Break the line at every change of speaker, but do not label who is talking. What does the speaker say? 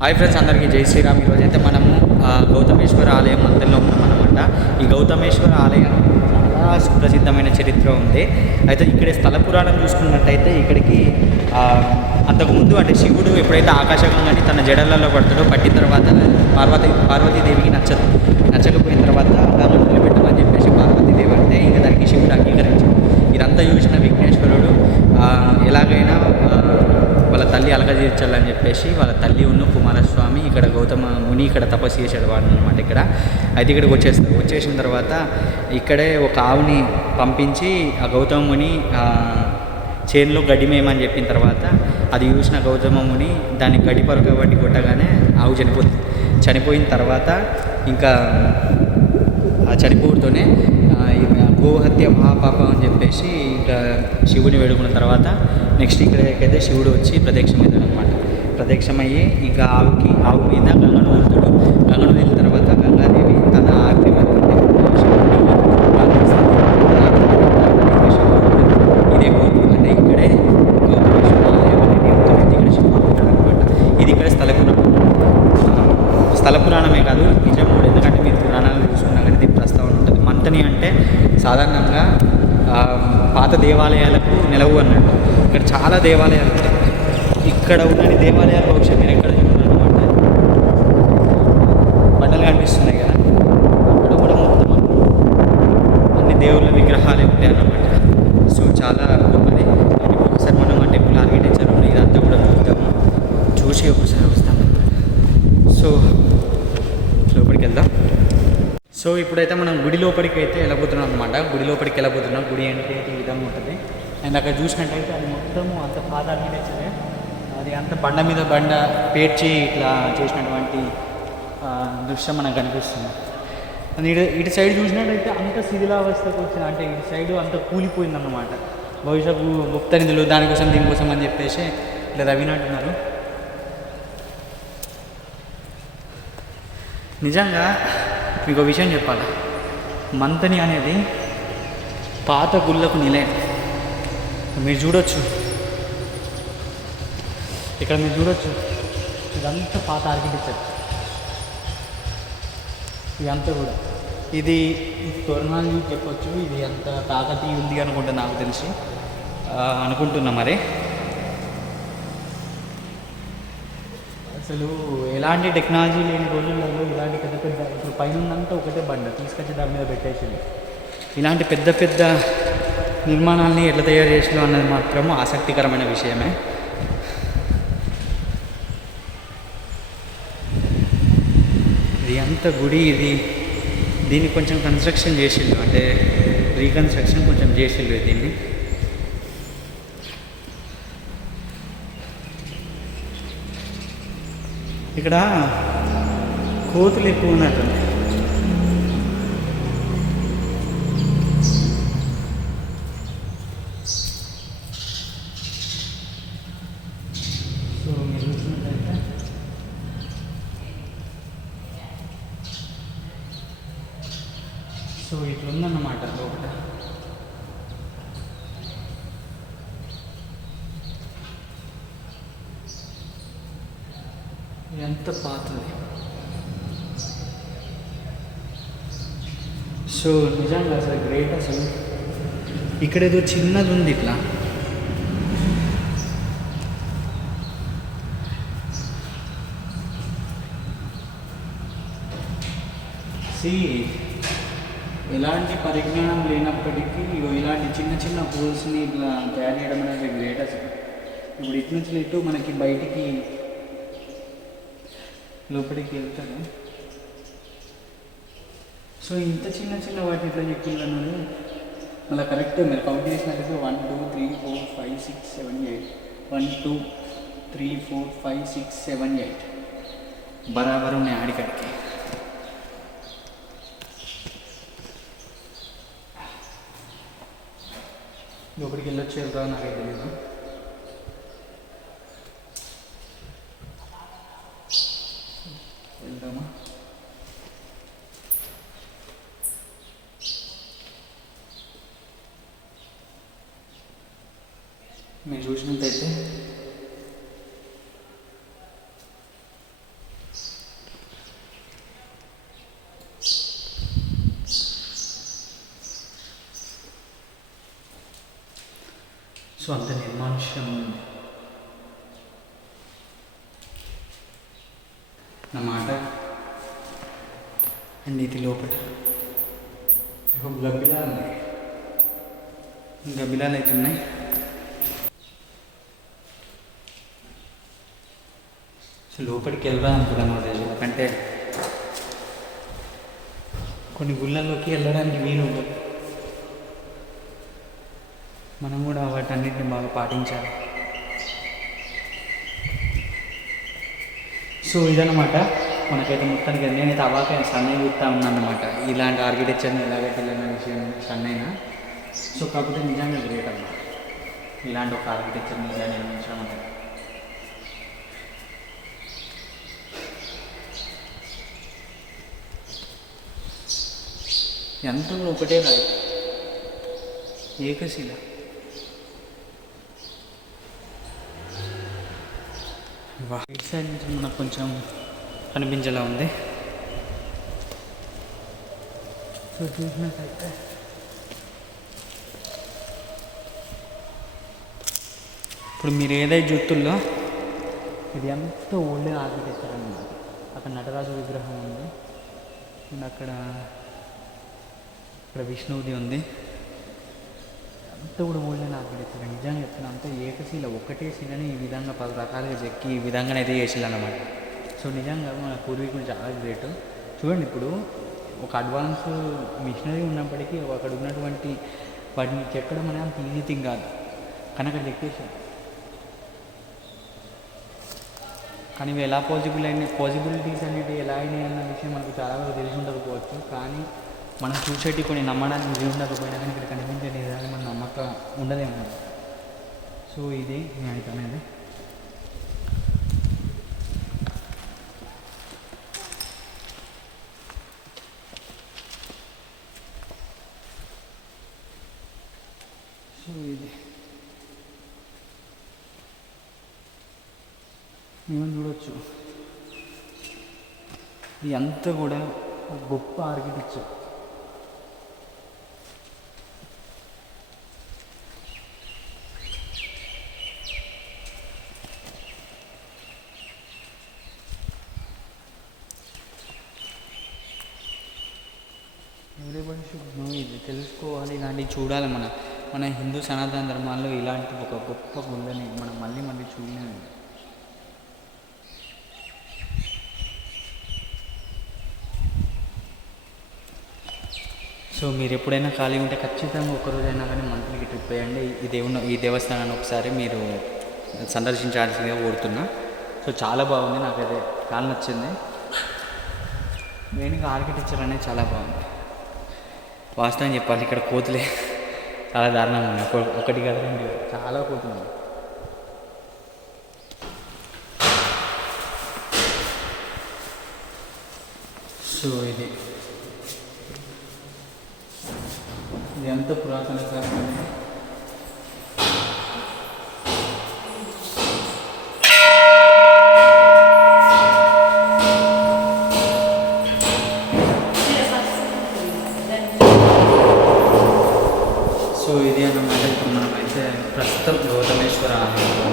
Hi friends అందరికీ జై శ్రీరామ్. ఈరోజు అయితే మనము గౌతమేశ్వర ఆలయం మధ్యలో ఉన్నామన్నమాట. ఈ గౌతమేశ్వర ఆలయం చాలా సుప్రసిద్ధమైన చరిత్ర ఉంది. అయితే ఇక్కడ స్థల పురాణం చూసుకున్నట్టయితే ఇక్కడికి అంతకుముందు అంటే శివుడు ఎప్పుడైతే ఆకాశగంగాని తన జడలలో పడతాడో పట్టిన తర్వాత పార్వతి పార్వతీదేవికి నచ్చదు. నచ్చకపోయిన తర్వాత గంగను నిలబెట్టమని చెప్పేసి పార్వతీదేవి అంటే ఇంకా దానికి శివుడు అంగీకరించాడు. ఇదంతా చూసిన విఘ్నేశ్వరుడు ఎలాగైనా తల్లి అలగజీర్చాలని చెప్పేసి వాళ్ళ తల్లి ఉన్న కుమారస్వామి ఇక్కడ గౌతమ ముని ఇక్కడ తపస్సు చేశాడు వాడు అనమాట ఇక్కడ. అయితే ఇక్కడికి వచ్చేస్తారు. వచ్చేసిన తర్వాత ఇక్కడే ఒక ఆవుని పంపించి ఆ గౌతమ ముని చేనులో గడ్డి మేయమని చెప్పిన తర్వాత అది చూసిన గౌతమ ముని దాన్ని గడ్డి పరక కొట్టగానే ఆవు చనిపోతుంది. చనిపోయిన తర్వాత ఇంకా ఆ చనిపోతూనే గోహత్య మహాపాపం అని చెప్పేసి ఇంకా శివుని వేడుకున్న తర్వాత నెక్స్ట్ ఇక్కడికైతే శివుడు వచ్చి ప్రత్యక్షమవుతాడు అనమాట ప్రత్యక్షమయ్యి ఇంకా ఆవుకి ఆవు మీద గంగను వెళ్తాడు గంగను వెళ్ళిన తర్వాత గంగా తన ఆజ్ఞ మేరకు శివుడిని ప్రార్థిస్తుంది. ప్రార్థించిన శివుడు ఇదే కోరుకు అంటే ఇక్కడే గౌతమేశ్వర ఆలయం అనే నేమ్తో ఇక్కడ శివుడు ఉంటాడు అనమాట ఇది ఇక్కడ స్థల పురాణం స్థల పురాణమే కాదు నిజం కూడా ఎందుకంటే మీరు పురాణాలు చూసుకున్నా కానీ దీని ప్రస్తావన ఉంటుంది మంతని అంటే సాధారణంగా ఆ, పాత దేవాలయాలకు నిలవు అన్నట్టు. ఇక్కడ చాలా దేవాలయాలు ఉంటాయి. ఇక్కడ ఉన్న దేవాలయాల బహుశా మీరు ఎక్కడ చూడాలి బండలు కనిపిస్తున్నాయి కదా అక్కడ కూడా మొత్తం అన్ని దేవుళ్ళ విగ్రహాలే ఉంటాయి అన్నమాట సో చాలా గొప్పది ఇప్పుడు ఒకసారి మనం ఆ టెంపుల్ ఆర్కిటెక్చర్ ఇదంతా కూడా చూద్దాము చూసి ఒకసారి వస్తాం సో లోపలికి వెళ్దాం సో ఇప్పుడైతే మనం గుడి లోపలికి అయితే వెళ్ళబోతున్నాం అనమాట గుడి లోపలికి వెళ్ళబోతున్నాం. గుడి అంటే ఈ విధంగా ఉంటుంది. అండ్ అక్కడ చూసినట్టయితే అది మొత్తము అంత పాత ఆర్కిటెక్చరే అది అంత బండ మీద బండ పేర్చి ఇట్లా చేసినటువంటి దృశ్యం మనకు కనిపిస్తుంది. అండ్ ఇటు ఇటు సైడ్ చూసినట్టయితే అంత శిథిలావస్థకు వచ్చిన అంటే ఇటు సైడ్ అంత కూలిపోయిందన్నమాట బహుశా గు- గుప్త నిధులు దానికోసం దీనికోసం అని చెప్పేసి ఇట్లా తవ్వినట్టున్నారు నిజంగా మీకు విషయం చెప్పాలి? మంతని అనేది పాత గుళ్ళకు నిలయం. మీరు చూడొచ్చు. ఇక్కడ మీరు చూడొచ్చు. ఇదంతా పాత ఆర్కిటెక్చర్ ఇదంతా కూడా. ఇది తొరణాలు చూసి చెప్పొచ్చు. ఇది అంత తాకతీయ ఉంది అనుకుంటా నాకు తెలిసి. అనుకుంటున్నా మరి. అసలు ఎలాంటి టెక్నాలజీ లేని రోజులలో ఇలాంటి పెద్ద పెద్ద ఇప్పుడు పైన ఉందంతా ఒకటే బండ తీసుకొచ్చి దాని మీద పెట్టేసింది. ఇలాంటి పెద్ద పెద్ద నిర్మాణాలని ఎట్లా తయారు చేసినా అన్నది మాత్రం ఆసక్తికరమైన విషయమే. ఇది అంత గుడి ఇది దీన్ని కొంచెం కన్స్ట్రక్షన్ చేసిండు అంటే రీకన్స్ట్రక్షన్ కొంచెం చేసిండు దీన్ని. ఇక్కడ కోతులు ఎక్కువ ఉన్నట్టుంది సో మీరు చూసినట్టయితే సో ఇట్లుందన్నమాట లోపల ఎంత పాతది. సో నిజంగా అసలు గ్రేట్ అసలు. ఇక్కడ ఏదో చిన్నది ఉంది ఇట్లా. సి ఎలాంటి పరిజ్ఞానం లేనప్పటికీ ఇగో ఇలాంటి చిన్న చిన్న హోల్స్ని ఇట్లా తయారు చేయడం అనేది గ్రేట్ అసలు. ఇప్పుడు ఇటు నుంచి ఇటు మనకి బయటికి లోపలికి వెళ్తాను. సో ఇంత చిన్న చిన్న వాటిని ఇట్లా చెక్కిళ్ళను మళ్ళీ కరెక్ట్ మీరు కౌంట్ చేసినట్లయితే one two three four five six seven eight one two three four five six seven eight బరాబర్ ఉన్నాయి ఆడికాడికి. లోపలికి వెళ్ళొచ్చు వెళ్తా నాకైతే తెలియదు. మీరు చూసినట్టయితే సో అంత నిర్మానుష్యం ఉంది. అన్నమాట అండ్ ఇది లోపల. గబ్బిలాలు ఉన్నాయి. గబ్బిలాలు అయితే ఉన్నాయి. లోపలికి వెళ్దాం అనుకున్నాను ఎందుకంటే కొన్ని గుళ్ళల్లోకి వెళ్ళడానికి వీలు ఉండదు. మనం కూడా వాటన్నిటిని బాగా పాటించాలి. సో ఇదన్నమాట. మనకైతే మొత్తానికి నేనైతే అవాక సన్నయ్య చూస్తూ ఉన్నాను అనమాట ఇలాంటి ఆర్కిటెక్చర్ని ఎలాగైతే వెళ్ళిన విషయం సన్నైనా. సో కాకపోతే నిజంగా గ్రేట్ అన్నమాట. ఇలాంటి ఒక ఆర్కిటెక్చర్ని ఇలా నిర్మించడం అనేది ఎంత ఒకటే రాయి ఏకశిల. వా. ఇటు సైడ్ నుంచి మనకు కొంచెం కనిపించేలా ఉంది. సో చూసినట్టయితే ఇప్పుడు మీరు ఏదైతే చూస్తుల్లో ఇది ఎంత ఓల్డ్ ఆర్కిటెక్చర్ అన్నమాట. అక్కడ నటరాజు విగ్రహం ఉంది. అండ్ అక్కడ ఇక్కడ విష్ణువుది ఉంది. అంతా కూడా ఓల్డ్ ఆర్కిటెక్చర్ నిజంగా చెప్తున్నా అంతా ఏకశీల. ఒకటే శిలని ఈ విధంగా పలు రకాలుగా చెక్కి ఈ విధంగా అయితే చేసిందన్నమాట సో నిజంగా మన పూర్వీకులు చాలా గ్రేట్. చూడండి ఇప్పుడు ఒక అడ్వాన్స్ మిషనరీ ఉన్నప్పటికీ అక్కడ ఉన్నటువంటి వాటిని చెక్కడం అనేది అంత ఈజీ థింగ్ కాదు. కానీ అక్కడ చెక్కేసాం కానీ ఇవి ఎలా పాసిబుల్ అయినాయి? పాసిబిలిటీస్ అనేవి ఎలా అయినాయి అన్న విషయం మనకు చాలా వరకు తెలిసి ఉండకపోవచ్చు. కానీ మనం చూసేటి కొన్ని నమ్మడానికి ఇది ఉండకపోయినా కానీ ఇక్కడ కనిపించే నిజాన్ని మన నమ్మకం ఉండదేమో. సో ఇది నేను అనేది సో ఇది. మేము చూడొచ్చు. ఇది అంతా కూడా గొప్ప ఆర్కిటెక్చర్ చూడాలి మన మన హిందూ సనాతన ధర్మాల్లో ఇలాంటి ఒక గొప్ప గుళ్ళని మనం మళ్ళీ మళ్ళీ చూడలేము సో మీరు ఎప్పుడైనా ఖాళీ ఉంటే ఖచ్చితంగా ఒకరోజైనా కానీ మంత్లీకి ట్రిప్ వేయండి. ఈ దేవుని ఈ దేవస్థానాన్ని ఒకసారి మీరు సందర్శించాల్సిందిగా కోరుతున్నా. సో చాలా బాగుంది నాకైతే చాలా నచ్చింది. మెయిన్గా ఆర్కిటెక్చర్ అనేది చాలా బాగుంది. వాస్తవం చెప్పాలి ఇక్కడ కోతులే. చాలా దారుణంగా ఉన్నాయి. ఒక- ఒకటి కదా రెండు చాలా కోతులు ఉన్నాయి. సో ఇది. ఇది ఎంత పురాతన కాలం? సో ఇది అన్నమాట ఇప్పుడు మనమైతే ప్రస్తుతం గౌతమేశ్వర ఆలయంలో